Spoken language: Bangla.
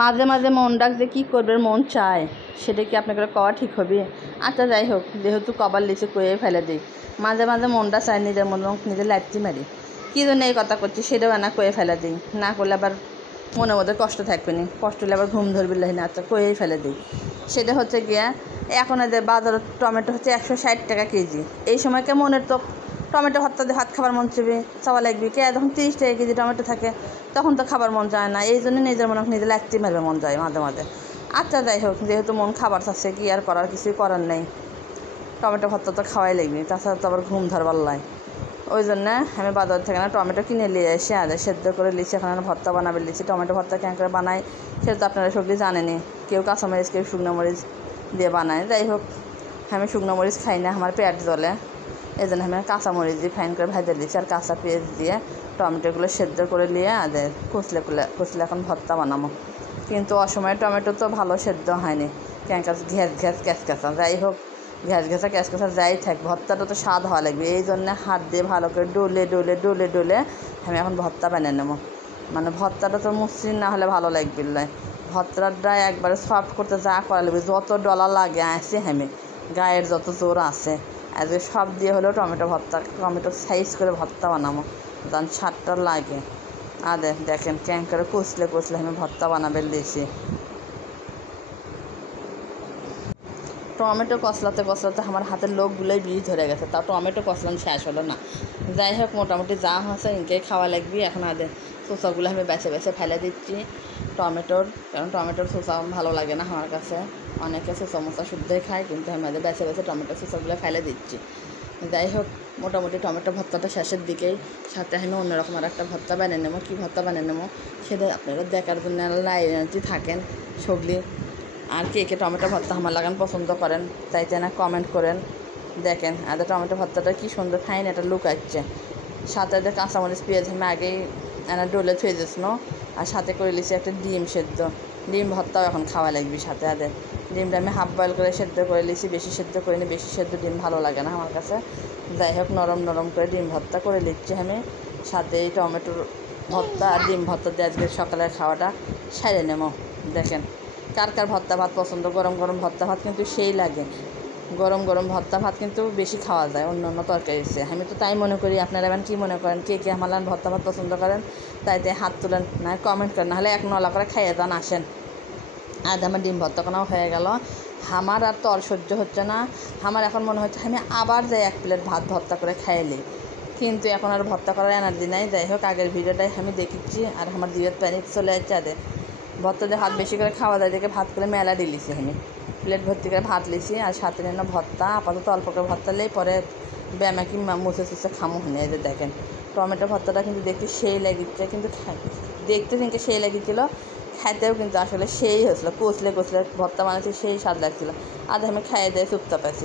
মাঝে মাঝে মন ডাক যে কী করবে মন চায় সেটা কি আপনাকে কওয়া ঠিক হবে? আচ্ছা যাই হোক, যেহেতু কবার লিচে কয়ে ফেলে দিই, মাঝে মাঝে মনটা চায় নিজের মন নিজে লাইটটি মারি। কী জন্য এই কথা করছি সেটাও না কয়ে ফেলে দিই, না করলে আবার মনের মধ্যে কষ্ট থাকবে না, কষ্ট হলে আবার ঘুম ধরবে না, আচ্ছা কয়েই ফেলে দিই। সেটা হচ্ছে গিয়া এখন এদের বাজারের টমেটো হচ্ছে 160 টাকা কেজি। এই সময়কে মনের তো টমেটো ভর্তা দিয়ে ভাত খাবার মন চাওয়া লাগবে, কে যখন 30 টাকা কেজি টমেটো থাকে তখন তো খাবার মন যায় না, এই জন্য নিজের মনে নিজে লাগতে মারবে মন যায় মাঝে মাঝে। আচ্ছা যাই হোক, যেহেতু মন খাবার চাচ্ছে কি আর করার, কিছুই করার নেই, টমেটো ভর্তা তো খাওয়াই লাগবে, তাছাড়া তো আবার ঘুম ধরবার লাই। ওই জন্য আমি বাজার থেকে না টমেটো কিনে নিয়ে এসে সেদ্ধ করে লিচি, এখন ভর্তা বানাবে লিচি। টমেটো ভর্তা কেন করে বানাই সেটা তো আপনারা সবজি জানেনি, কেউ কাঁচামরিচ কেউ শুকনো মরিচ দিয়ে বানায়। যাই হোক, আমি শুকনো মরিচ খাই না, আমার পেট জ্বলে, এই জন্য আমি কাঁচামরিচ দিয়ে ফাইন করে ভেজে দিচ্ছি, আর কাঁচা পেঁয়াজ দিয়ে টমেটোগুলো সেদ্ধ করে নিয়ে কচলে এখন ভর্তা বানাবো। কিন্তু অসময়ে টমেটো তো ভালো সেদ্ধ হয়নি, ঘ্যাস ক্যাঁচা। যাই হোক, ঘ্যাস ক্যাঁচা যাই থাক, ভর্তাটা তো স্বাদ হওয়া লাগবে, এই জন্য হাত দিয়ে ভালো করে ডলে আমি এখন ভর্তা বানিয়ে নেবো। মানে ভর্তাটা তো মসৃণ না হলে ভালো লাগবে না, ভর্তাটা একবারে সফট করতে যা করা লাগবে, যত ডলা লাগে আসে হেমে গায়ের যত জোর আছে, আজকে সব দিয়ে হলেও টমেটো সাইজ করে ভর্তা বানাবো, তখন স্বাদটা লাগে। আর দেখেন ক্যাং করে কচলে আমি ভর্তা বানাবে দিয়েছি। টমেটো কষলাতে আমার হাতের লোকগুলোই বিষ ধরে গেছে, তাও টমেটো কষলানো শেষ হলো না। যাই হোক, মোটামুটি যা হয়েছে ইনকেই খাওয়া লাগবে। এখন চোচাগুলো আমি বেছে ফেলে দিচ্ছি টমেটোর, কারণ টমেটোর চোচা ভালো লাগে না আমার কাছে, অনেকে চোচা মোচা শুদ্ধই খায়, কিন্তু আমি বেছে টমেটোর চোচাগুলো ফেলে দিচ্ছি। যাই হোক, মোটামুটি টমেটো ভর্তাটা শেষের দিকেই, সাথে আমি অন্যরকম আর একটা ভর্তা বানিয়ে নেবো। কী ভর্তা বানিয়ে নেবো সেটা আপনারা দেখার জন্য লাইনটি থাকেন সগলি। আর কে টমেটো ভর্তা আমার লাগান পছন্দ করেন চাইতে না কমেন্ট করেন। দেখেন টমেটো ভর্তাটা কী সুন্দর ফাইন একটা লুক আসছে, সাথে কাঁচামরিচ পেঁয়াজ আমি আগেই ডলে থুয়ে দিয়েছিল, আর সাথে করে লিছি একটা ডিম সেদ্ধ। ডিম ভর্তাও এখন খাওয়া লাগবে সাথে। ডিমটা আমি হাফ বয়েল করে সেদ্ধ করে লিছি, বেশি সেদ্ধ করিনি, বেশি সেদ্ধ ডিম ভালো লাগে না আমার কাছে। যাই হোক, নরম করে ডিম ভর্তা করে নিচ্ছি আমি, সাথে এই টমেটোর ভর্তা আর ডিম ভর্তা দিয়ে আজকে সকালের খাওয়াটা সেরে নেব। দেখেন কার ভর্তা ভাত পছন্দ, গরম ভর্তা ভাত কিন্তু সেই লাগে, গরম ভর্তা ভাত কিন্তু বেশি খাওয়া যায় অন্য তরকারির চেয়ে, আমি তো তাই মনে করি। আপনারা এবার কী মনে করেন, কে আমার ভর্তা ভাত পছন্দ করেন তাইতে হাত তুলেন, না কমেন্ট করেন, নাহলে এক নলা করে খাইয়ে যান আসেন। আর আমার ডিম ভর্তা কোনাও হয়ে গেল, আমার আর তর সহ্য হচ্ছে না, আমার এখন মনে হচ্ছে আমি আবার যাই 1 প্লেট ভাত ভর্তা করে খাইলি, কিন্তু এখন আর ভর্তা করার এনার্জি নাই। যাই হোক, আগের ভিডিওটাই আমি দেখেছি, আর আমার দিবের প্যানিক চলে যাচ্ছে। ভর্তা দিয়ে ভাত বেশি করে খাওয়া যায় দেখে ভাত করে মেলা দিলিছি, আমি প্লেট ভর্তি করে ভাত লিছি, আর সাথে নিয়ে ভর্তা, আপাতত অল্প করে ভর্তা লেই, পরে ব্যামাকি মুছে খামো হনে। এই যে দেখেন টমেটো ভর্তাটা কিন্তু দেখতে সেই লাগিচ্ছে, কিন্তু দেখতে কিন্তু সেই লাগিয়েছিল, খাইতেও কিন্তু আসলে সেই হয়েছিল, কচলে ভর্তা বানাচ্ছি, সেই স্বাদ লাগছিলো। আমি খাইয়ে দিয়ে চুপচাপ আছি।